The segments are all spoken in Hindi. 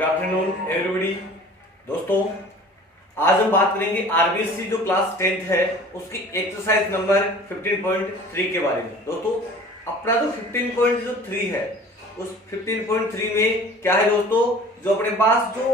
Good afternoon everybody. दोस्तों, आज हम बात करेंगे आरबीएससी जो क्लास 10th है उसकी एक्सरसाइज नंबर 15.3 के बारे में। दोस्तों, अपना जो 15.3 है उस 15.3 में क्या है दोस्तों, जो अपने पास जो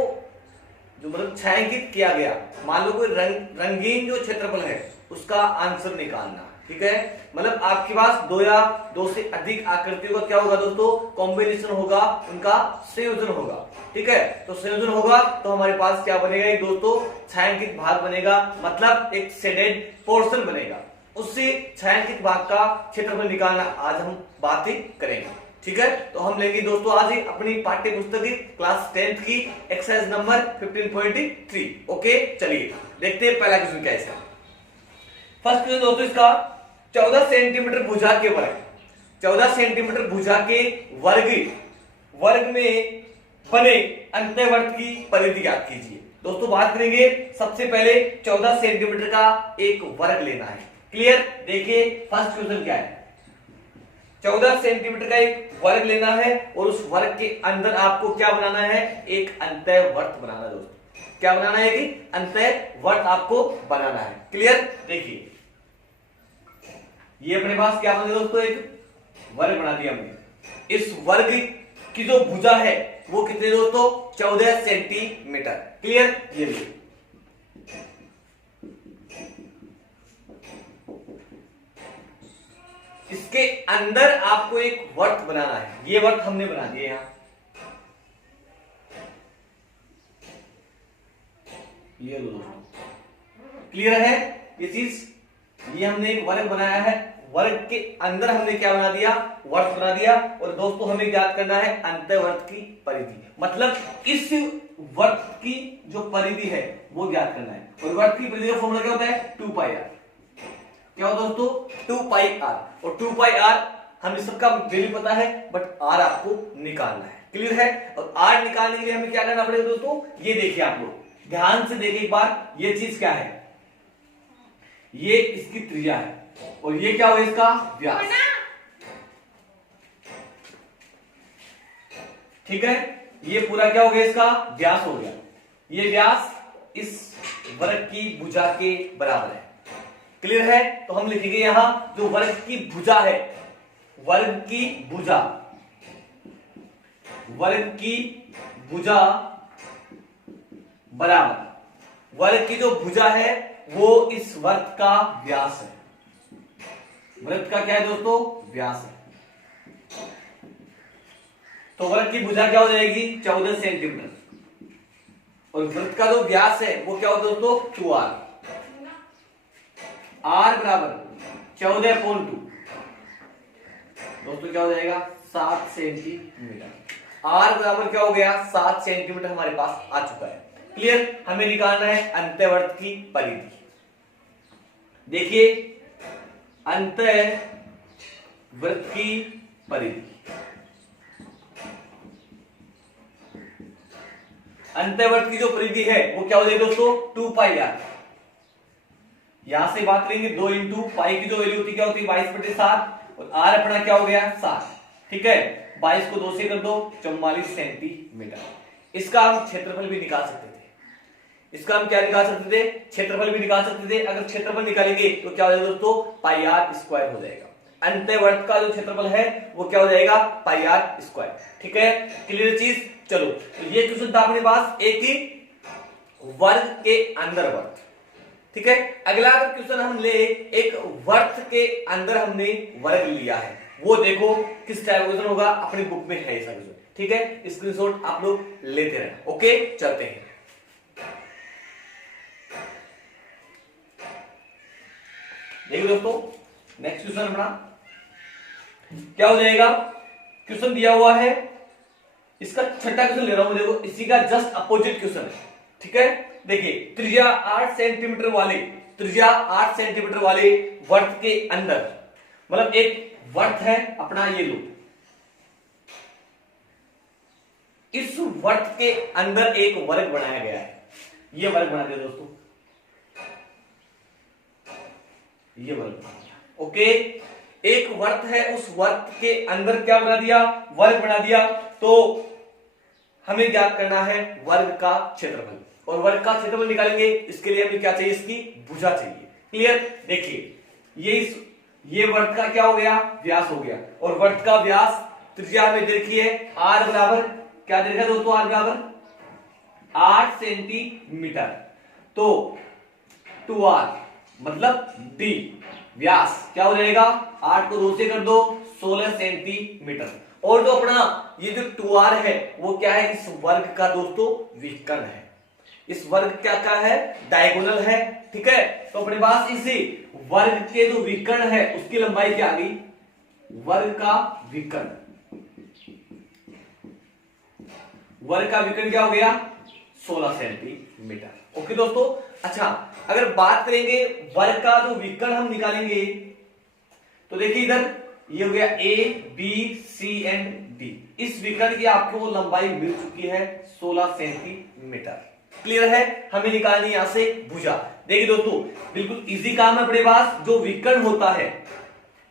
मतलब छायांकित किया गया, मान लो कोई रंगीन जो क्षेत्रफल है उसका आंसर निकालना। ठीक है, मतलब आपके पास दो या दो से अधिक आकृतियों का क्या होगा दोस्तों, कॉम्बिनेशन होगा, उनका संयोजन होगा। ठीक है, तो संयोजन होगा तो हमारे पास क्या बनेगा ये दोस्तों, छायांकित भाग बनेगा, मतलब एक शेडेड पोर्शन बनेगा। उससे छायांकित भाग का क्षेत्रफल निकालना आज हम बात ही करेंगे। ठीक है, तो हम लेंगे दोस्तों आज ही अपनी पाठ्य पुस्तक की क्लास 10th की एक्सरसाइज नंबर 15.3। ओके, चलिए देखते हैं पहला क्वेश्चन कैसा है। फर्स्ट क्वेश्चन दोस्तों इसका 14 सेंटीमीटर भुजा के वर्ग, 14 सेंटीमीटर भुजा के वर्ग में बने अंतःवर्त की परिधि ज्ञात कीजिए। दोस्तों बात करेंगे, सबसे पहले 14 सेंटीमीटर का एक वर्ग लेना है। क्लियर, देखिए फर्स्ट क्वेश्चन क्या है, 14 सेंटीमीटर का एक वर्ग लेना है और उस वर्ग के अंदर आपको क्या बनाना है, एक अंतःवर्त बनाना है। दोस्तों क्या बनाना है कि अंतःवर्त आपको बनाना है। क्लियर, देखिए ये अपने पास क्या बना दोस्तों, एक वर्ग बना दिया हमने। इस वर्ग की जो भुजा है वो कितने दोस्तों, 14 सेंटीमीटर। क्लियर, ये लीजिए इसके अंदर आपको एक वर्त बनाना है। ये वर्त हमने बना दिया यहां, ये दोस्तों क्लियर है ये चीज। ये हमने एक वर्ग बनाया है, वर्ग के अंदर हमने क्या बना दिया, वर्त बना दिया। और दोस्तों हमें ज्ञात करना है अंतःवर्त की परिधि, मतलब इस वर्त की जो परिधि है वो ज्ञात करना है। और वर्त की परिधि का फॉर्मूला क्या होता है, 2πr। क्या होता है दोस्तों, 2πr। और 2πr हमें सबका वैल्यू पता है, बट r आपको निकालना है। क्लियर है, और r निकालने के लिए हमें क्या करना पड़ेगा दोस्तों, ये देखिए आप लोग ध्यान से देखिए एक बार, ये चीज क्या है, ये इसकी त्रिज्या है और ये क्या होगा इसका व्यास। ठीक है, ये पूरा क्या हो गया, इसका व्यास हो गया। ये व्यास इस वर्ग की भुजा के बराबर है। क्लियर है, तो हम लिखेंगे यहां जो वर्ग की भुजा है, वर्ग की भुजा, वर्ग की भुजा बराबर, वर्ग की जो भुजा है वो इस वर्ग का व्यास है। वृत्त का क्या है दोस्तों, व्यास है। तो वर्ग की भुजा क्या हो जाएगी, 14 सेंटीमीटर। और वृत्त का जो व्यास है वो क्या होगा दोस्तों, 2r। r बराबर 14.2 दोस्तों क्या हो जाएगा, 7 सेंटीमीटर। r बराबर क्या हो गया, 7 सेंटीमीटर हमारे पास आ चुका है। क्लियर, हमें निकालना है अंतःवर्त की परिधि। देखिए अंतःवर्त की परिधि, अंतःवर्त की जो परिधि है वो क्या हो जाएगी दोस्तों, 2πr। यहां से बात करेंगे 2 इंटू पाई की जो वैल्यू होती क्या होती है, 22/7। और r अपना क्या हो गया, 7। ठीक है, 22 को 2 से कर दो, 44 सेंटीमीटर। इसका हम क्षेत्रफल भी निकाल सकते थे, इसका हम क्या निकाल सकते थे, क्षेत्रफल भी निकाल सकते थे। अगर क्षेत्रफल निकालेंगे तो क्या हो जाएगा दोस्तों, πr² हो जाएगा। अंतःवर्त का जो क्षेत्रफल है वो क्या हो जाएगा, πr²। ठीक है, क्लियर चीज। चलो, तो ये क्वेश्चन था अपने पास एक ही वर्ग के अंदर वर्त। ठीक है, अगला क्वेश्चन हम ले, एक वर्त के अंदर हमने वर्ग लिया है, वो देखो किस टाइप का क्वेश्चन होगा, अपनी बुक में है ऐसा क्वेश्चन। ठीक है, स्क्रीनशॉट आप लोग लेते रहना। ओके, चलते हैं। देखिए दोस्तों, नेक्स्ट क्वेश्चन अपना क्या हो जाएगा, क्वेश्चन दिया हुआ है, इसका छठा क्वेश्चन ले रहा हूं। देखो इसी का जस्ट अपोजिट क्वेश्चन है। ठीक है, देखिए त्रिज्या 8 सेंटीमीटर वाले, त्रिज्या 8 सेंटीमीटर वाले वर्त के अंदर, मतलब एक वर्त है अपना, ये लो, इस वर्त के अंदर एक वर्ग बनाया गया है। ये वर्ग बना दिया दोस्तों, ये वर्ग बना दिया। ओके, एक वर्त है, उस वर्त के अंदर क्या बना दिया, वर्ग बना दिया। तो हमें ज्ञात करना है वर्ग का क्षेत्रफल, और वर्ग का क्षेत्रफल निकालेंगे इसके लिए हमें क्या चाहिए, इसकी भुजा चाहिए। क्लियर। देखिए ये वर्ग का क्या हो गया, व्यास हो गया, और वर्ग का व्यास त्रिज्या में देखिए r बराबर क्या दे रखा है दोस्तों, r बराबर 8 सेंटीमीटर। तो 2r मतलब d व्यास क्या हो जाएगा, 8 को 2 से कर दो 16 सेंटीमीटर। और जो अपना ये जो 2r है वो क्या है, इस वर्ग का दोस्तों विकर्ण है। इस वर्ग क्या क्या है, डायगोनल है। ठीक है, तो अपने पास इसी वर्ग के जो विकर्ण है उसकी लंबाई क्या आ गई, वर्ग का विकर्ण, वर्ग का विकर्ण क्या हो गया 16 सेंटीमीटर। ओके दोस्तों। अच्छा, अगर बात करेंगे वर्ग का जो विकर्ण हम निकालेंगे, तो देखिए इधर ये हो गया A B C and D. इस विकर्ण की आपको लंबाई मिल चुकी है 16 सेंटीमीटर। क्लियर है, हमें निकालनी यहां से भुजा। देखिए दोस्तों बिल्कुल इजी काम है अपने पास। जो विकर्ण होता है,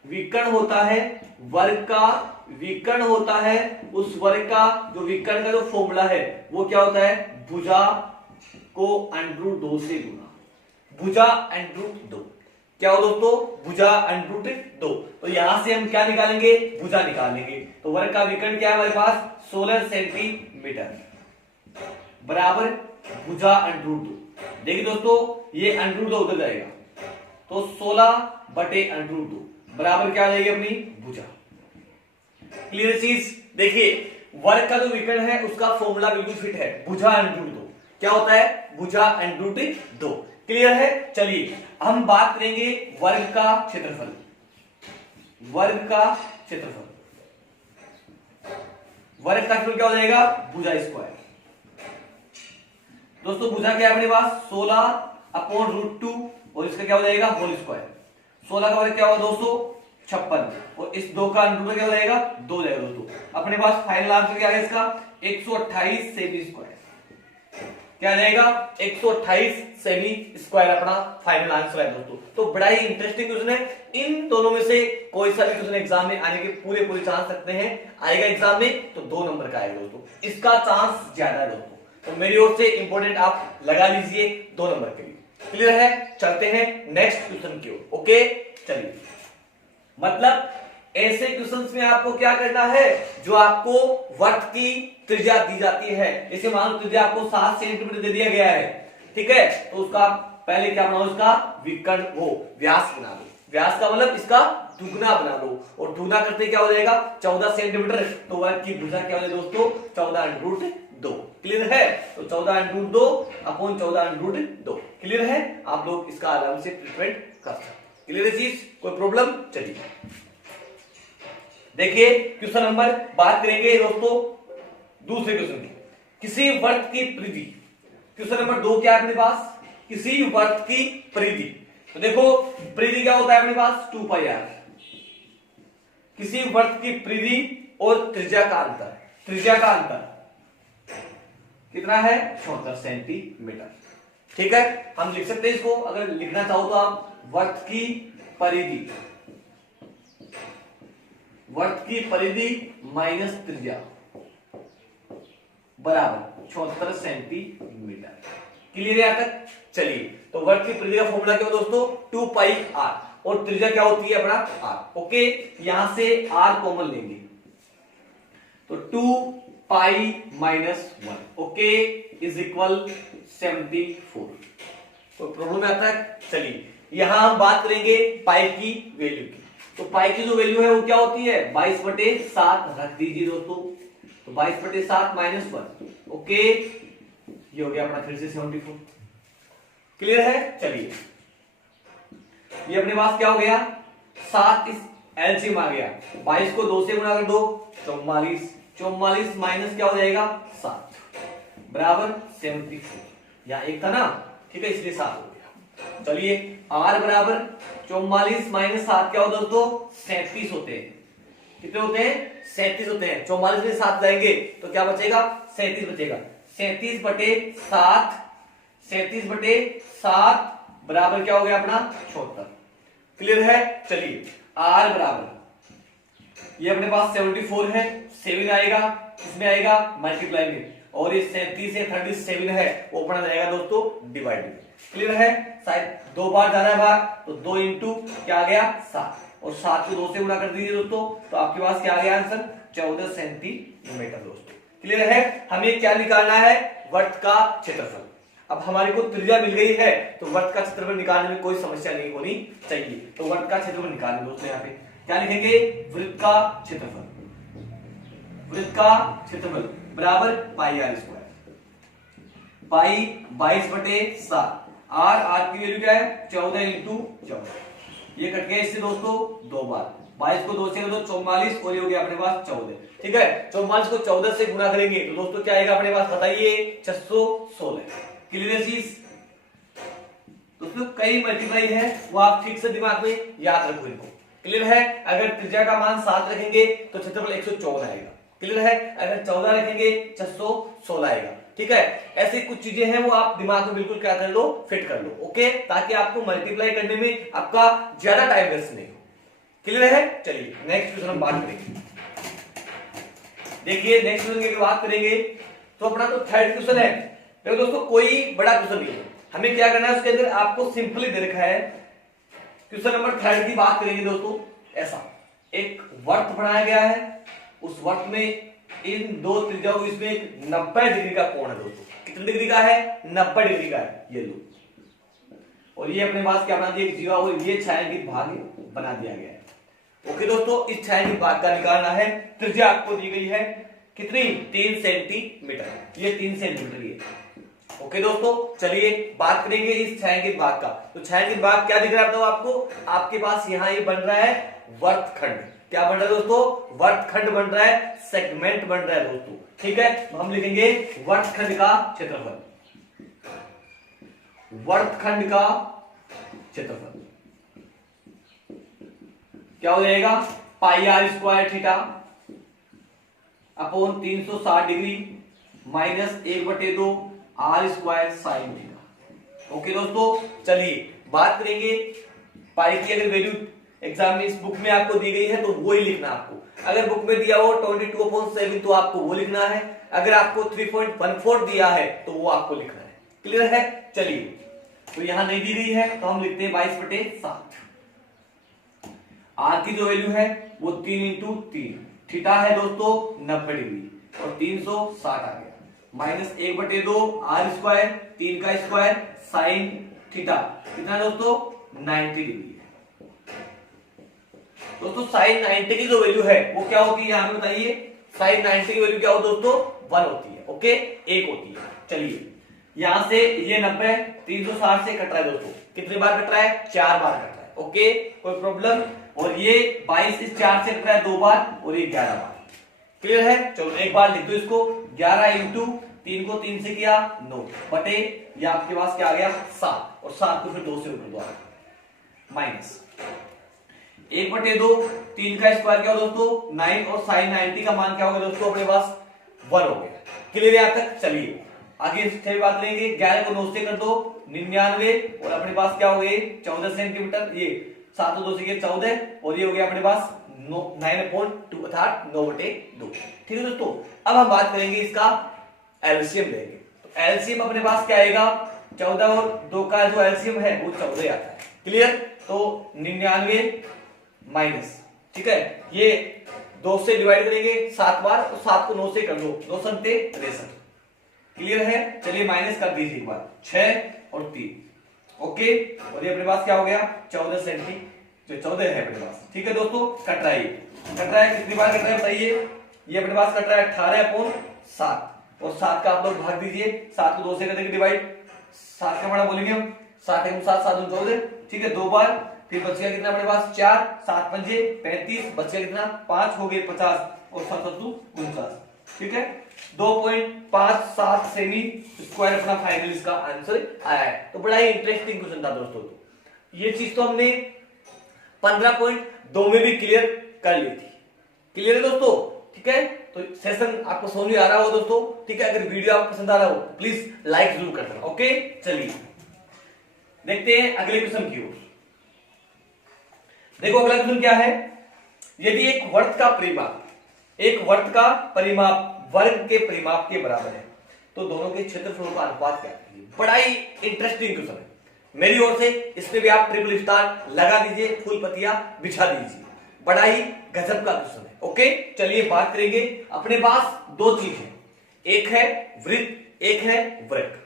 विकर्ण होता है वर्ग का विकर्ण होता है, उस वर्ग का जो विकर्ण का जो फॉर्मूला है वो क्या होता है, भुजा को √2 से गुना। भुजा √2 क्या हो दोस्तों, भुजा √2। तो यहां से हम क्या निकालेंगे, भुजा निकालेंगे। तो वर्ग का विकर्ण क्या है हमारे पास 16 सेंटीमीटर बराबर भुजा √2। देखिए दोस्तों ये √2 उधर जाएगा, तो 16/√2 बराबर क्या आ जाएगी अपनी भुजा। क्लियर चीज। देखिए वर्ग का जो विकर्ण है उसका फॉर्मूला बिल्कुल फिट है, भुजा √2 क्या होता है, भुजा √2। क्लियर है। चलिए हम बात करेंगे वर्ग का क्षेत्रफल। वर्ग का क्षेत्रफल, वर्ग का क्षेत्रफल क्या हो जाएगा, भुजा स्क्वायर। दोस्तों भुजा क्या है अपने पास 16/√2, और इसका क्या हो जाएगा होल स्क्वायर। 16 का वर्ग क्या होगा दोस्तों 56, और इस 2 का √2 क्या हो जाएगा 2 जाएगा दोस्तों। अपने पास फाइनल आंसर क्या है इसका 128 सेमी स्क्वायर। क्या आ जाएगा 128 सेमी स्क्वायर अपना फाइनल आंसर है दोस्तों। तो बड़ा ही इंटरेस्टिंग क्वेश्चन है। इन दोनों में से कोई सा भी क्वेश्चन एग्जाम में आने के पूरे चांस रखते हैं। आएगा एग्जाम में तो 2 नंबर का आएगा दोस्तों, इसका चांस ज्यादा है दोस्तों। तो मेरी ओर से इंपॉर्टेंट आप लगा लीजिए 2 नंबर के लिए। क्लियर है। चलते हैं नेक्स्ट क्वेश्चन की ओर। ओके चलिए, मतलब ऐसे क्वेश्चंस में आपको क्या करना है, जो आपको वर्ग की त्रिज्या दी जाती है, जैसे मान लो त्रिज्या आपको 7 सेंटीमीटर दे दिया गया है, ठीक है, तो उसका पहले क्या बनाओ, इसका विकर्ण वो व्यास बना लो। व्यास का मतलब इसका दुगना बना लो, और दुगना करते क्या हो जाएगा 14 सेंटीमीटर। तो वर्ग की भुजा क्या हो जाएगी दोस्तों 14√2। क्लियर है। तो 14√2 अपॉन 14√2। क्लियर है। आप लोग इसका आराम से प्रिपेयर कर सकते हैं। क्लियर है चीज, कोई प्रॉब्लम। चलिए देखिए क्वेश्चन नंबर बात करेंगे दोस्तों दूसरे क्वेश्चन की, किसी वर्ग की परिधि। क्वेश्चन नंबर 2 क्या है अपने पास, किसी वर्ग की परिधि। तो देखो परिधि क्या होता है अपने पास 2πr। किसी वर्ग की परिधि और त्रिज्या का अंतर, त्रिज्या का अंतर कितना है 74 सेंटीमीटर। ठीक है, हम लिख सकते हैं इसको, अगर लिखना चाहो तो आप वर्ग की परिधि, वर्ग की परिधि माइनस त्रिज्या बराबर 74 सेंटीमीटर। क्लियर है यहां तक। चलिए तो वर्ग की परिधि का फॉर्मूला क्या हो दोस्तों 2πr, और त्रिज्या क्या होती है अपना r। ओके, यहां से r कॉमन लेंगे तो 2π माइनस 1 ओके इज इक्वल 74। तो प्रॉब्लम में आता है। चलिए यहां हम बात करेंगे पाई की वैल्यू की। तो पाई की जो वैल्यू है वो क्या होती है 22/7 रख दीजिए दोस्तों। तो 22/7 माइनस 1 ओके, ये हो गया अपना फिर से 74। क्लियर है। चलिए ये अपने पास क्या हो गया 7 इस एलसीएम आ गया, 22 को 2 से गुणा कर दो 44, 44 माइनस क्या हो जाएगा 7 बराबर 74। यहां एक था ना, ठीक है, इसलिए 7 हो गया। चलिए r बराबर 44 माइनस 7 क्या हो दोस्तों 37 होते हैं। कितने होते हैं 37 होते हैं। 44 में 7 जाएंगे तो क्या बचेगा 37 बचेगा। 37/7, 37/7 बराबर क्या हो गया अपना 74। क्लियर है। चलिए r बराबर ये अपने पास 74 है, 7 आएगा, इसमें आएगा मल्टीप्लाई में, और ये 37 है 37 है वो अपना जाएगा दोस्तों डिवाइड में। क्लियर है? शायद 2 बार जाना है भाग, तो 2 इंटू क्या आ गया 7, और 7 को 2 से गुणा कर दीजिए दोस्तों, तो आपके पास क्या आ गया आंसर 14 सेंटीमीटर दोस्तों। क्लियर है? हमें क्या निकालना है? वर्त का क्षेत्रफल। अब हमारे को त्रिज्या मिल गई है तो वर्त का क्षेत्रफल निकालने में कोई समस्या नहीं होनी चाहिए। तो वर्त का क्षेत्रफल निकालने दोस्तों, यहाँ पे क्या लिखेंगे? वृत्त का क्षेत्रफल। वृत्त का क्षेत्रफल बराबर पाई आर स्क्वायर। पाई 22/7, आर की वैल्यू क्या है 14 इंटू 14, ये कट गया इससे दोस्तों 2 बार, 22 को 2 से तो 44 और ये हो गया अपने पास 14। ठीक है, 44 को 14 से गुणा करेंगे तो दोस्तों क्या आएगा अपने पास बताइए 616। क्लियर चीज दोस्तों, कई मल्टीप्लाई है वो आप ठीक से दिमाग में याद रखो इनको। क्लियर है? अगर त्रिज्या का मान 7 रखेंगे तो क्षेत्रफल 114 आएगा। क्लियर है? अगर 14 रखेंगे 616 आएगा। ठीक है, ऐसी कुछ चीजें हैं वो आप दिमाग में बिल्कुल क्या कर लो, फिट कर लो। ओके, ताकि आपको मल्टीप्लाई करने में आपका ज्यादा टाइम वेस्ट नहीं हो। क्लियर है? चलिए नेक्स्ट क्वेश्चन हम बात करेंगे। देखिए नेक्स्ट क्वेश्चन की बात करेंगे तो अपना तो थर्ड क्वेश्चन है। देखो दोस्तों, कोई बड़ा क्वेश्चन नहीं है, हमें क्या करना है उसके अंदर आपको सिंपली दे रखा है। क्वेश्चन नंबर 3 की बात करेंगे दोस्तों। ऐसा एक वर्त बनाया गया है, उस वर्त में इन दो त्रिज्याओं के बीच में एक 90 डिग्री का कोण है दोस्तों। कितने डिग्री का है? 90 डिग्री का है। ये लो, और ये अपने पास क्या बना दिया एक जीवा, और ये छायांकित भाग बना दिया गया है। ओके दोस्तों, इस छायांकित भाग का निकालना है। त्रिज्या आपको दी गई है कितनी? 3 सेंटीमीटर। ये 3 सेंटीमीटर ये। ओके दोस्तों, चलिए बात करेंगे इस छायांकित भाग का। तो छायांकित भाग क्या दिख रहा है आपको? आपके पास यहाँ ये बन रहा है वर्तखंड। क्या बन रहा है दोस्तों? वर्तखंड बन रहा है, सेगमेंट बन रहा है दोस्तों। ठीक है, तो हम लिखेंगे वर्तखंड का क्षेत्रफल। वर्तखंड का क्षेत्रफल क्या हो जाएगा? Pi R square theta upon 360 degree minus 1/2 R square sine theta. Okay दोस्तों, चलिए बात करेंगे पाई की। अगर वैल्यू एग्जाम में इस बुक में आपको दी गई है तो वो ही लिखना आपको। अगर बुक में दिया हो 22/7 तो आपको वो लिखना है। अगर आपको 3.14 दिया है तो वो आपको लिखना है। क्लियर है? चलिए, तो यहां नहीं दी गई है तो हम लिखते हैं 22/7। आर की जो वैल्यू है वो 3 इंटू 3, थीटा है दोस्तों 90 डिग्री, और 360 आ गया, माइनस 1/2 आर स्क्वायर, 3 का स्क्वायर साइन थीटा कितना दोस्तों 90 डिग्री। दोस्तों साइन 90 की जो वैल्यू है वो क्या होती है यहां पे बताइए? साइन 90 की वैल्यू क्या हो दोस्तों? 1 होती है। ओके, 1 होती है। चलिए यहां से ये 90 360 से कट रहा है दोस्तों, कितनी बार कट रहा है? 4 बार कट रहा है। ओके, कोई प्रॉब्लम? और ये 22 इस 4 से कट रहा है 2 बार, और ये 11 बार। क्लियर है? चलो एक बार लिख दो इसको, 11 इंटू 3 को 3 से किया 9 बटे, ये आपके पास क्या आ गया 7, और 7 को फिर 2 से उठा दो माइनस 1/2, 3 का स्क्वायर क्या हो दोस्तों 9, और साइन 90 का मान क्या होगा दोस्तों अपने पास 1 हो गया। क्लियर है यहां तक? चलिए आगे इससे बात लेंगे। 11 को 9 से कर दो 99, और अपने पास क्या हो गए 14 सेंटीमीटर। ये 7 2 से 14, और ये हो गया अपने पास 9/2 अर्थात 9/2। ठीक है दोस्तों, अब हम बात करेंगे इसका एलसीएम लेंगे। तो एलसीएम अपने पास क्या आएगा? 14 और 2 का जो एलसीएम है वो 14 आता है। क्लियर? तो 99 माइनस, ठीक है, ये 2 से डिवाइड करेंगे 7 बार, तो 7 को 9 से कर दो, 2 संते 63। क्लियर है? चलिए माइनस कर दीजिए एक बार, 6 और 3। ओके, और ये अपने पास क्या हो गया 14 सेंटी, जो 14 है अपने पास। ठीक है दोस्तों, कट रहा है कितनी बार कट रहा है बताइए? ये अपने पास कट रहा है 18/7, और 7 का आप लोग भाग दीजिए, 7 को 2 से करेंगे डिवाइड, 7 का बड़ा बोलेंगे हम, 7 × 7 7 14। ठीक है, 2 बार, फिर बच गया कितना अपने पास 4, 7 पंजे 35, बच गया कितना 5 हो गए 50, और 7 7 49। ठीक है, 2.57 सेमी स्क्वायर अपना फाइनल इसका आंसर आया है। तो बड़ा ही इंटरेस्टिंग क्वेश्चन था दोस्तों। ये चीज तो हमने 15.2 में भी क्लियर कर ली थी। क्लियर है दोस्तों? ठीक है, तो सेशन आपको समझ में आ रहा हो दोस्तों? ठीक है, अगर वीडियो आपको पसंद आ रहा हो प्लीज लाइक जरूर कर देना। ओके, चलिए देखते हैं अगले क्वेश्चन की ओर। देखो अगला क्वेश्चन क्या है? यदि एक वर्त का परिमाप वर्ग के परिमाप के बराबर है, तो दोनों के क्षेत्रफलों का अनुपात क्या है। बड़ा ही इंटरेस्टिंग क्वेश्चन है मेरी ओर से, इसमें भी आप ट्रिपल स्टार लगा दीजिए, फूल पत्तियां बिछा दीजिए, बड़ा ही गजब का क्वेश्चन है। ओके चलिए बात करेंगे। अपने पास दो चीज है, एक है वृत्त, एक है वर्ग।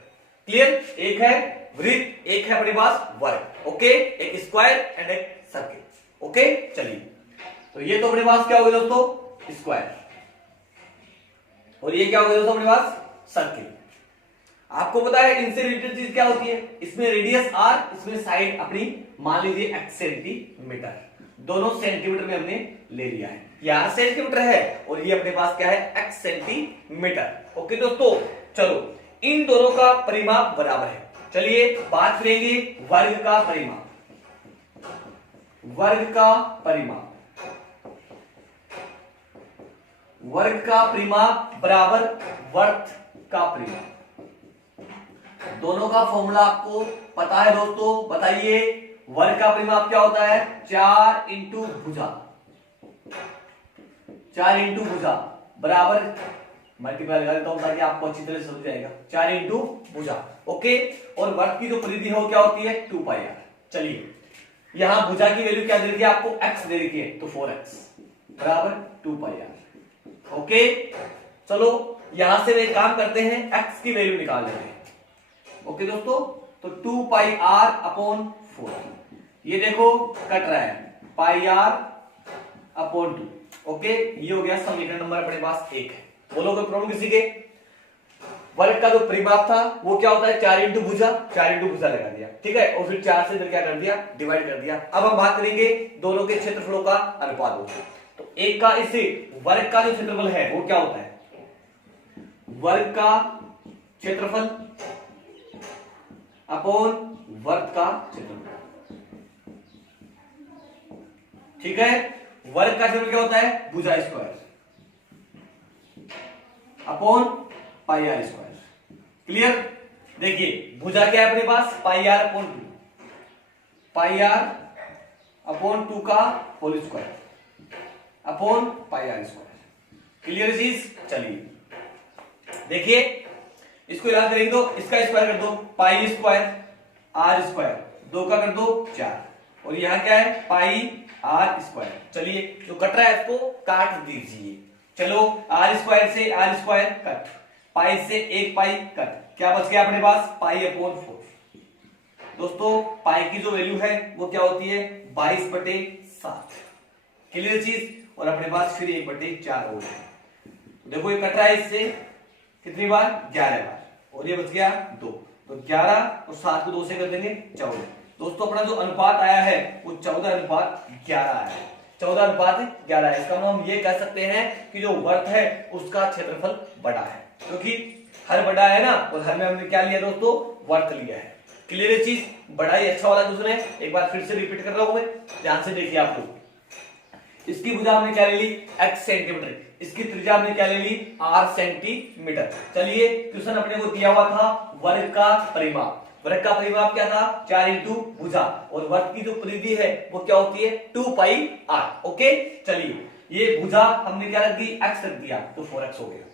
क्लियर, एक है वृत्त, एक है अपने पास वर्ग। ओके, एक स्क्वायर एंड एक सर्किल। ओके चलिए, तो ये तो अपने पास क्या हो गया दोस्तों, स्क्वायर, और ये क्या हो गया दोस्तों अपने पास सर्किल। आपको पता है इनसे रिलेटेड चीज क्या होती है, इसमें रेडियस r, इसमें साइड अपनी मान लीजिए x सेंटीमीटर, दोनों सेंटीमीटर में हमने ले लिया है। यहां सेंटीमीटर है और ये अपने पास क्या है x सेंटीमीटर। ओके दोस्तों, चलो इन दोनों का परिमाप बराबर है। चलिए बात करेंगे वर्ग का परिमाप। वर्ग का परिमाप, वर्ग का परिमाप बराबर वर्त का परिमाप। दोनों का फॉर्मूला आपको पता है दोस्तों, बताइए। वर्ग का परिमाप क्या होता है, 4 इंटू भुजा, 4 इंटू भुजा बराबर, मल्टीप्लाई लगा देता हूं ताकि आपको अच्छी तरह समझ जाएगा, 4 इंटू भुजा। ओके, और वर्ग की जो परिधि है वो क्या होती है, 2 पाई आर। चलिए यहां भुजा की वैल्यू क्या दे रखी है आपको, x दे रखी है, तो 4x बराबर 2 पाई आर। ओके चलो यहां से वे काम करते हैं, x की वैल्यू निकाल लेते हैं। ओके दोस्तों, तो 2 पाई आर अपॉन 4, ये देखो कट रहा है, पाई आर अपॉन 2। ओके, ये हो गया समीकरण नंबर अपने पास 1 है। बोलो कोई प्रॉब्लम किसी के। वर्ग का जो परिमाप था वो क्या होता है, 4 इंटू भुजा, 4 इंटू भुजा लगा दिया, ठीक है, और फिर 4 से फिर क्या कर दिया, डिवाइड कर दिया। अब हम बात करेंगे दोनों के क्षेत्रफलों का अनुपात होता है। तो एक का इसे वर्ग का जो क्षेत्रफल है वो क्या होता है, वर्ग का क्षेत्रफल अपॉन वर्ग का क्षेत्रफल, ठीक है। वर्ग का क्षेत्रफल क्या होता है, भुजा square upon pi R square. Clear, देखिए भुजा क्या है अपने पास, pi R upon 2, pi R upon 2 का whole square upon pi R square. Clear चीज। चलिए देखिए इसको इलाज करेंगे तो इसका स्क्वायर कर दो, पाई स्क्वायर आर स्क्वायर, 2 का कर दो 4, और यहां क्या है, पाई आर स्क्वायर। चलिए जो कट रहा है इसको काट दीजिए। चलो आर स्क्वायर से आर स्क्वायर कट, पाई से 1 पाई कट, क्या बच गया अपने पास, पाई अपॉन 4। दोस्तों पाई की जो वैल्यू है वो क्या होती है, 22/7। क्लियर चीज, और अपने पास फिर 1/4 हो गया। देखो ये कट रहा है इससे कितनी बार, 11 बार, और ये बच गया 2, तो 11 और 7 को 2 से कर देंगे 14। दोस्तों अपना जो अनुपात आया है वो 14:11 आया है, 14:11 है। इसका मतलब हम ये कह सकते हैं कि जो वर्ग है उसका क्षेत्रफल बड़ा है, क्योंकि हर बड़ा है ना, और हर में हमने क्या लिया दोस्तों, वर्ग लिया है। क्लियर है चीज, बड़ा ही अच्छा वाला क्वेश्चन है। एक बार फिर से रिपीट कर रहा हूं मैं, ध्यान से देखिए आप लोग। इसकी भुजा हमने क्या ले ली, x सेंटीमीटर, इसकी त्रिज्या हमने क्या ले ली, r सेंटीमीटर। चलिए क्वेश्चन अपने को दिया हुआ था वर्ग का परिमाप, वर्ग का परिमाप क्या था, 4 इंटू भुजा, और वर्ग की जो परिधि है वो क्या होती है, 2 पाई आर। ओके चलिए ये भुजा हमने क्या रख दी, x रख दिया, तो 4x हो गया।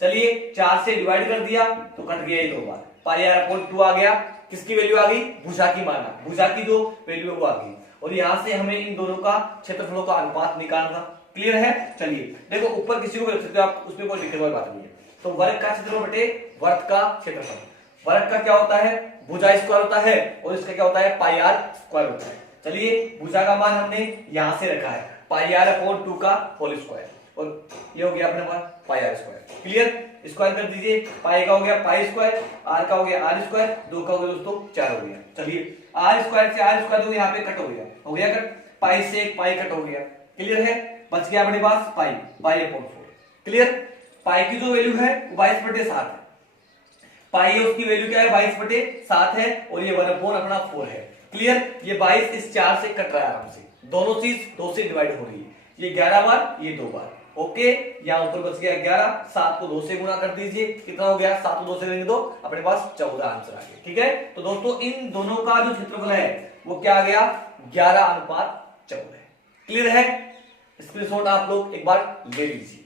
चलिए 4 से डिवाइड कर दिया तो कट गया ये 2 बार, पाई आर अपॉन 2 आ गया। किसकी वैल्यू आ गई, भुजा की माना, भुजा की जो वैल्यू है वो आ गई, और यहां से हमें इन दोनों का क्षेत्रफलों का अनुपात निकालना। क्लियर है। चलिए देखो ऊपर किसी को भी रख सकते हो आप, उसमें कोई दिक्कत वाली बात नहीं है। तो वर्ग का क्षेत्रफल बटे वर्ग का क्षेत्रफल, वर्ग का क्या होता है, भुजा स्क्वायर होता है, और इसका क्या होता है, पाई आर स्क्वायर होता है। चलिए भुजा का मान हमने यहां से रखा है, पाई आर अपॉन 2 का होल स्क्वायर, और ये हो गया अपने पास pi R square. Clear, square कर दीजिए, पाई का हो गया पाई स्क्वायर, आर का हो गया आर स्क्वायर, 2 का हो गया दोस्तों 4 हो गया। चलिए आर स्क्वायर से आर स्क्वायर, यहाँ पे कट हो गया कट, पाई से 1 पाई कट हो गया। क्लियर है, बच गया अपने पास पाई, पाई अपॉन 4। क्लियर, पाई की जो वैल्यू है वो 22/7 है, पाई है उसकी वैल्यू क्या है, 22/7 है, और ये 1 अपॉन अपना 4 है। क्लियर, ये 22 इस 4 से कट रहा है आराम से, दोनों चीज 2 से डिवाइड हो रही है, ये 11 बार, ये 2 बार। ओके, यहाँ ऊपर बच गया 11, 7 को 2 से गुणा कर दीजिए, कितना हो गया, 7 को 2 से देंगे तो अपने पास 14 आंसर आ गया। ठीक है, तो दोस्तों इन दोनों का जो क्षेत्रफल है वो क्या आ गया, 11:14 है। क्लियर है, स्क्रीनशॉट आप लोग एक बार ले लीजिए।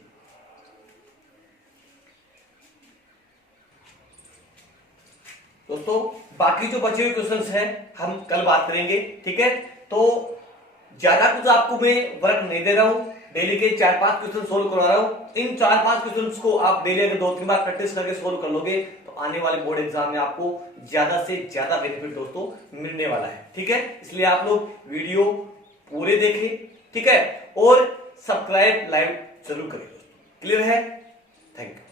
दोस्तों बाकी जो बचे हुए क्वेश्चंस हैं हम कल बात करेंगे, ठीक है। तो ज्यादा कुछ आपको मैं वर्क नहीं दे रहा हूं, डेली के 4-5 क्वेश्चन सोल्व करवा रहा हूं। इन 4-5 क्वेश्चंस को आप डेली अगर 2-3 बार प्रैक्टिस करके सोल्व कर लोगे तो आने वाले बोर्ड एग्जाम में आपको ज्यादा से ज्यादा बेनिफिट दोस्तों मिलने वाला है, ठीक है। इसलिए आप लोग वीडियो पूरे देखें, ठीक है, और सब्सक्राइब लाइव जरूर करें दोस्तों। क्लियर है? Thank you.